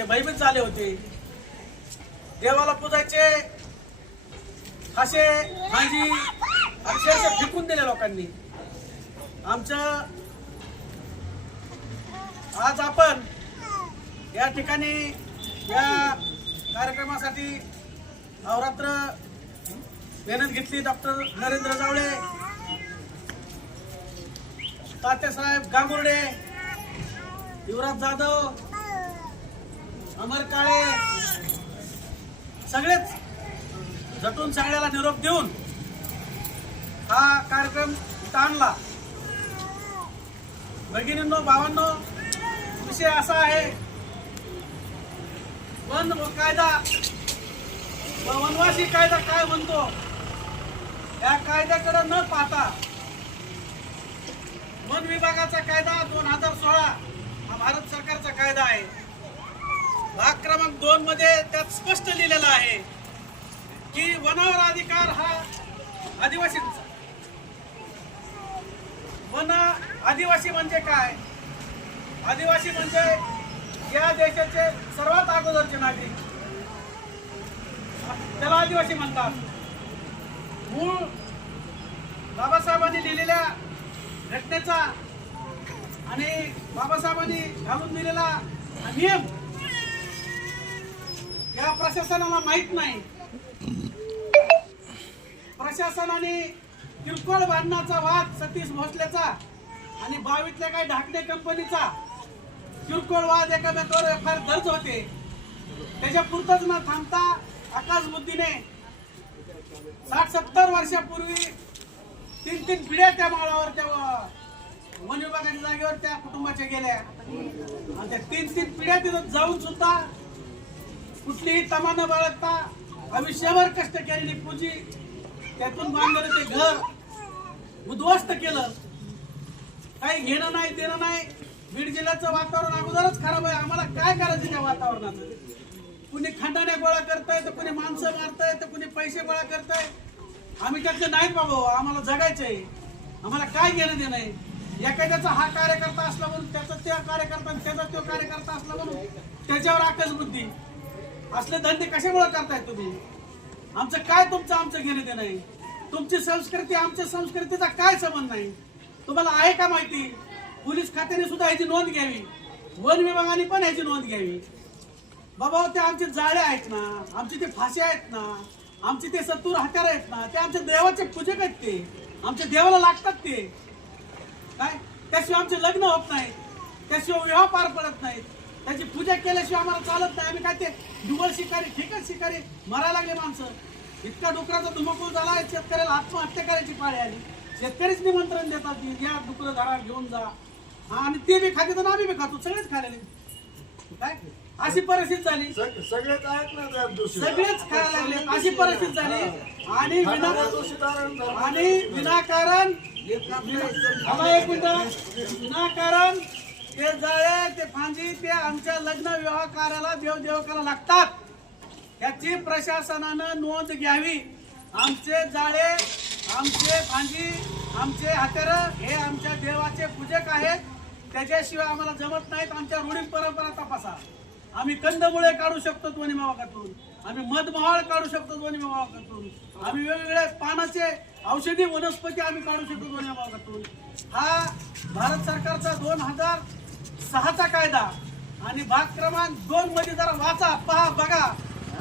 होते भयभीत झाले होते. देवाला पूजायचे. असे भाजी अक्षरशः फेकून दिले लोकांनी. आमचं आज आपण या ठिकाणी या कार्यक्रमासाठी अवरात्र मेहनत घेतली डॉक्टर नरेंद्र जावळे तात्यासाहेब गांगुर्डे युवराज जाधव अमर काळे. सगळेच झटून सगळ्याला निरोप देऊन हा कार्यक्रम ताणला भगिनींनो भावांनो विषय असा आहे वन कायदा व वनवासी कायदा काय म्हणतो या कायद्याकडे न पाहता वन विभागाचा कायदा दोन हजार सोळा हा भारत सरकारचा कायदा आहे. भाग क्रमांक दोन मध्ये त्यात स्पष्ट लिहिलेलं आहे की वनावर अधिकार हा आदिवासींचा. वन आदिवासी म्हणजे काय? आदिवासी म्हणजे या देशाचे सर्वात अगोदरचे नागरिक. त्याला आदिवासी म्हणतात. मूळ बाबासाहेबांनी लिहिलेल्या घटनेचा आणि बाबासाहेबांनी घालून दिलेला नियम या प्रशासनाला माहीत नाही. प्रशासनाने किरकोळ बांधण्याचा वाद सतीश भोसलेचा आणि बावीतल्या काही ढाकणे कंपनीचा किरकोळ वाद एकामेकावर एफ आय दर्ज होते. त्याच्या पुरतच न थांबता आकाश बुद्धीने साठ सत्तर वर्षापूर्वी तीन तीन पिढ्या त्या माळावर त्या व- वन विभागाच्या जागेवर त्या कुटुंबाच्या गेल्या. आणि त्या तीन तीन पिढ्या तिथं जाऊन सुद्धा कुठलीही तमा न बाळगता आयुष्यभर कष्ट केलेली पूजी त्यातून बांधलेलं ते घर उद्ध्वस्त केलं. काही घेणं नाही देणं नाही. बीड जिल्ह्याचं वातावरण अगोदरच खराब आहे. आम्हाला काय करायचं त्या वातावरणाचं? कुणी खंडाने गोळा करताय तर कुणी माणसं मारताय तर कुणी पैसे गोळा करताय? आम्ही त्यातले नाहीत बाबा हो. आम्हाला जगायचंय आम्हाला काय घेणं देणं आहे? एखाद्याचा हा कार्यकर्ता असला म्हणून त्याचा त्या कार्यकर्ता त्याचा तो कार्यकर्ता असला म्हणून त्याच्यावर आकस बुद्धी. असले धंदे कशामुळे करताय तुम्ही? आमचं काय तुमचं आमचं घेणं देणं आहे? तुमची संस्कृती आमच्या संस्कृतीचा काय संबंध नाही तुम्हाला आहे का माहिती? पोलीस खात्याने सुद्धा ह्याची नोंद घ्यावी. वन विभागाने पण ह्याची नोंद घ्यावी. बाबा ते आमचे जाळे आहेत ना आमचे ते फासे आहेत ना आमचे ते सत्तूर हत्यार आहेत ना ते आमच्या देवाचे पूजक आहेत ते. आमच्या देवाला लागतात ते. काय? त्याशिवाय आमचे लग्न होत नाही त्याशिवाय विवाह पार पडत नाहीत. त्याची पूजा केल्याशिवाय आम्हाला चालत नाही. आम्ही काय ते डुबळ शिकारी ठीकच शिकारी मरायला लागले माणसं. इतका डुकराचा धुमकूळ झाला आहे, शेतकऱ्याला आत्महत्या करायची पाळी आली. शेतकरीच निमंत्रण देतात की या डुकरं धरा घेऊन जा. हा आणि ते बी खाते तर आम्ही बी खातो सगळेच खायला काय? अशी परिस्थिती झाली. सग- सगळेच आहेत ना सगळेच खायला लागले. अशी परिस्थिती झाली. आणि आणि विनाकारण मला एक मिनिट. विनाकारण ते जाळे ते फांजी ते आमच्या लग्न विवाह कार्याला देव देव लागतात. याची प्रशासनानं नोंद घ्यावी. आमचे जाळे आमचे फांजी आमचे हत्यार हे आमच्या देवाचे पूजक आहेत. त्याच्याशिवाय आम्हाला जमत नाहीत. आमच्या रूढी परंपरा तपासा. आम्ही कंदमुळे काढू शकतो ध्वनी विभागातून आम्ही मधमहाळ काढू शकतो ध्वनी विभागातून आम्ही वेगवेगळ्या पानाचे औषधी वनस्पती आम्ही काढू शकतो ध्वनी विभागातून हा भारत सरकारचा दोन हजार सहाचा कायदा आणि भाग क्रमांक दोन मध्ये जरा वाचा पहा बघा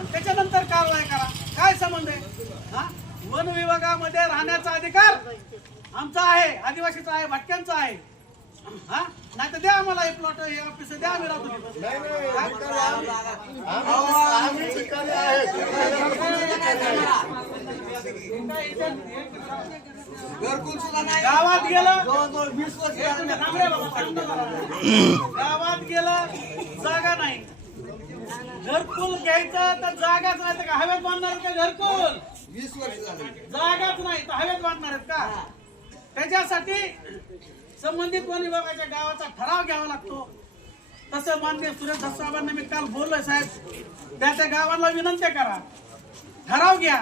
त्याच्यानंतर कारवाई करा काय संबंध आहे हा वन विभागामध्ये राहण्याचा अधिकार आमचा आहे आदिवासीचा आहे भटक्यांचा आहे हा नाही तर द्या आम्हाला हे प्लॉट हे ऑफिस द्या आम्ही राहतो तिथं. नाही, नाही, भिकारी आम्ही- आम्ही- आम्ही भिकारी आहेत. गावात गेलं थांब रे बाबा, थांब ना जरा. गावात गेलं जागा नाही घरकुल घ्यायचं तर जागाच नाही तर का हवेत बांधणार का घरकुल वीस वर्ष झाले जागाच नाही तर हवेत बांधणार आहेत का त्याच्यासाठी संबंधित वन विभागाच्या गावाचा ठराव घ्यावा लागतो तसं मान्य सुरेश साहेबांना मी काल बोललोय साहेब त्या त्या गावाला विनंती करा ठराव घ्या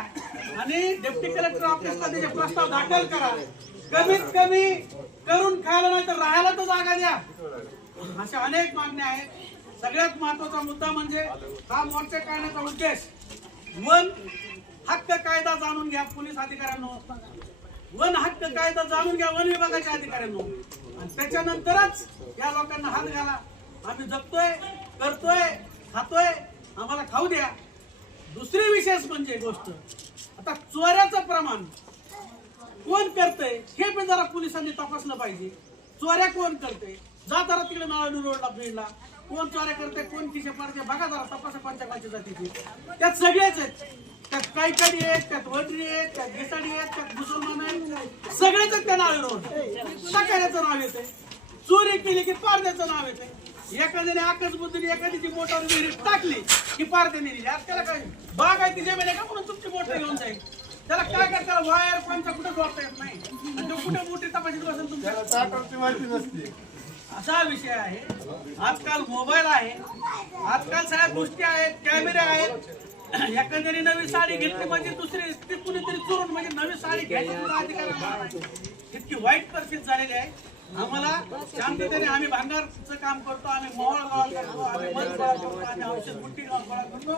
आणि डेप्टी कलेक्टर ऑफिसला त्याचे प्रस्ताव दाखल करा. कमीत कमी करून खायला नाही तर राहायला तर जागा द्या. अशा अनेक मागण्या आहेत. सगळ्यात महत्त्वाचा मुद्दा म्हणजे हा मोर्चा काढण्याचा उद्देश वन हक्क कायदा जाणून घ्या पोलीस अधिकाऱ्यांनो. वन हक्क कायदा जाणून घ्या वन विभागाच्या अधिकाऱ्यांनो. आणि त्याच्यानंतरच या लोकांना हात घाला. आम्ही जगतोय करतोय खातोय. आम्हाला खाऊ द्या. दुसरी विशेष म्हणजे गोष्ट आता चोऱ्याचं प्रमाण. कोण करतंय हे पण जरा पोलिसांनी तपासलं पाहिजे. चोऱ्या कोण करते जा जरा तिकडे नाळाडू रोडला फिरला कोण चोऱ्या करते कोण किशे पाडते बघा जरा तपासा कोणत्या जातीची. त्यात सगळेच आहेत. त्यात कायकडी आहेत त्यात वडरी आहेत त्यात घिसाडी आहेत त्यात मुसलमान आहेत. सगळेच आहेत त्या नाळू रोड सकाळ्याचं नाव येते चोरी केली की पारद्याचं नाव येते एखाद्याने आकच बुद्धीने एखाद्याची मोटर विहिरीत टाकली की पारद्याने दिली आज त्याला काय बाग आहे ती जमीन आहे का म्हणून तुमची मोटर घेऊन जाईल? त्याला काय करता वायर कोणच्या कुठे जोडता येत नाही? आणि तो कुठे मोठी तपासीत बसेल तुमच्या माहिती नसते. असा विषय आहे. आजकाल मोबाईल आहे. आजकाल सगळ्या गोष्टी आहेत कॅमेरे आहेत. एखाद्याने नवी साडी घेतली म्हणजे दुसरी ती कुणीतरी चोरून म्हणजे नवी साडी घ्यायची अधिकार. इतकी वाईट परिस्थिती झालेली आहे. आम्हाला शांततेने आम्ही भांगारचं काम करतो आम्ही मोहळ गोळा करतो आम्ही मध गोळा करतो आम्ही औषध बुट्टी गोळा करतो.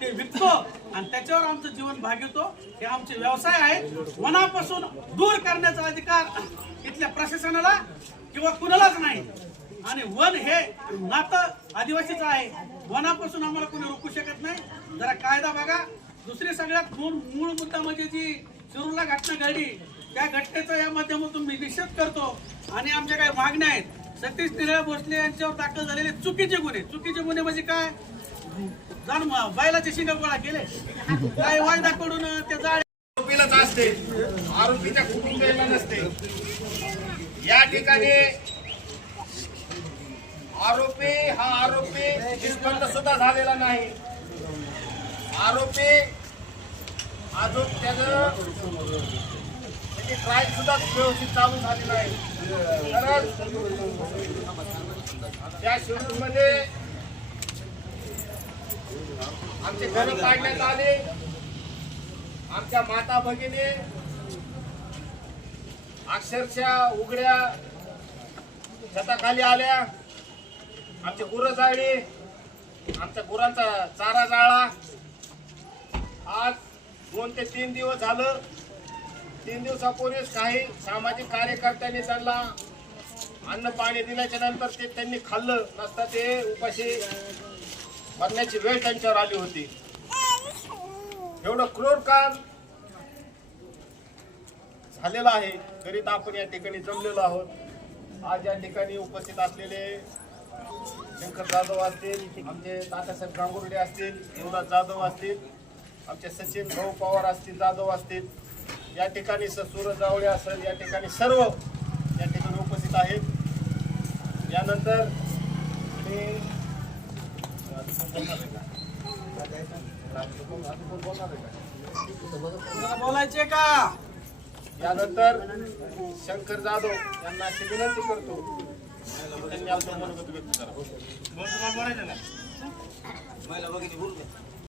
ते विकतो आणि त्याच्यावर आमचं जीवन भागवतो हे आमचे व्यवसाय आहेत. मनापासून दूर करण्याचा अधिकार इथल्या प्रशासनाला किंवा कुणालाच नाही. आणि वन हे नातं आदिवासीचं आहे. वनापासून आम्हाला कोणी रोखू शकत नाही. जरा कायदा बघा. दुसरी सगळ्यात मूळ मूळ मुद्दा म्हणजे जी शिरूरला घटना घडली त्या घटनेचा या माध्यमातून मी निषेध करतो. आणि आमच्या काही मागण्या आहेत. सतीश निराळ भोसले यांच्यावर दाखल झालेले चुकीचे गुन्हे. चुकीचे गुन्हे म्हणजे काय? जाण बैलाचे शिंग गोळा केले. काय वायदाकडून ते जाळे आरोपीलाच असते. आरोपीच्या कुटुंबियाला नसते. या ठिकाणी आरोपी हा आरोपी निष्पन्न सुद्धा झालेला नाही. आरोपी अजून त्याचं त्याची ट्रायल सुद्धा व्यवस्थित चालू झाली नाही कारण शिवमध्ये आमचे घर काढण्यात आले. आमच्या माता भगिनी अक्षरशः उघड्या छताखाली आल्या. आमचे गुरं जाळली आमच्या गुरांचा चारा जाळा. आज दोन ते तीन दिवस झालं. तीन दिवसापूर्वीच काही सामाजिक कार्यकर्त्यांनी त्यांना अन्न पाणी दिल्याच्या नंतर ते त्यांनी खाल्लं नसता ते उपाशी मरण्याची वेळ त्यांच्यावर आली होती. एवढं क्रूर काम झालेलं आहे. तरी आपण या ठिकाणी जमलेलो आहोत. आज या ठिकाणी उपस्थित असलेले शंकर जाधव असतील आमचे तात्यासाहेब गांगुर्डे असतील युवराज जाधव असतील आमचे सचिन भाऊ पवार असतील जाधव असतील या ठिकाणी स- सूरज जावळे असेल या ठिकाणी सर्व या ठिकाणी उपस्थित आहेत. यानंतर बोलायचे का? यानंतर शंकर जाधव यांना अशी विनंती करतो. त्यांनी आपलं मनोगत व्यक्त करा.